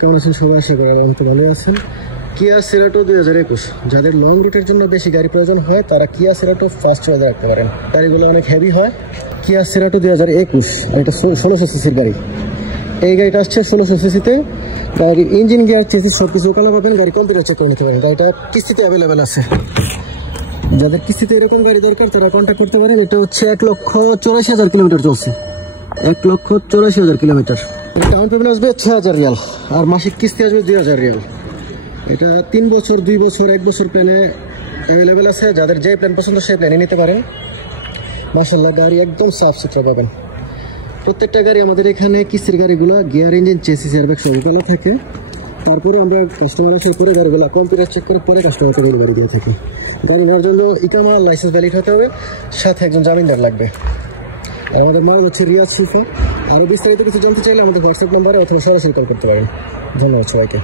কেমন আছেন সবাই? আশা করি তো ভালোই আছেন। কিয়া সেরাটো 2021, যাদের লং রুটের জন্য বেশি গাড়ি প্রয়োজন হয় তারা কিয়া সেরাটো ফার্স্ট চয়েস রাখতে পারেন। গাড়িগুলো অনেক হেভি হয়। কিয়া সেরাটো 2021, এটা 1600 সিসির গাড়ি। এই গাড়িটা আসছে 1600 সিসিতে। গাড়ির ইঞ্জিন গিয়ার চেসিস সব কিছু ওকালা পাবেন। গাড়ি কম্পিউটার চেক করে নিতে পারেন। গাড়িটা কিস্তিতে অ্যাভেলেবেল আছে। যাদের কিস্তিতে এরকম গাড়ি দরকার তারা কন্ট্যাক্ট করতে পারেন। এটা হচ্ছে 1,84,000 কিলোমিটার চলছে। 1,84,000 কিলোমিটার। ডাউন পেমেন্ট আসবে 6,000 রিয়াল আর মাসিক কিস্তি আসবে 2,000 রিয়াল। এটা 3 বছর, 2 বছর, 1 বছর প্ল্যানে অ্যাভেলেবেল আছে। যাদের যে প্ল্যান পছন্দ সেই প্ল্যানে নিতে পারেন। মাশাআল্লাহ, গাড়ি একদম সাফ সুতরা পাবেন। প্রত্যেকটা গাড়ি আমাদের এখানে কিস্তির গাড়িগুলো গিয়ার, ইঞ্জিন, চেসিস, এয়ারব্যাগ সবগুলো থাকে। তারপরে আমরা কাস্টমার আসে করে গাড়িগুলো কম্পিউটার চেক করে পরে কাস্টমারকে ডেলিভারি দিয়ে থাকি। গাড়ি নেওয়ার জন্য ইকামা লাইসেন্স ভ্যালিড হতে হবে, সাথে একজন জামিনদার লাগবে। আর আমাদের মাল হচ্ছে রিয়াজ শিফা। আরও বিস্তারিত কিছু জানতে চাইলে আমাদের হোয়াটসঅ্যাপ নাম্বারে অথবা সরাসরি কল করতে পারেন। ধন্যবাদ সবাইকে।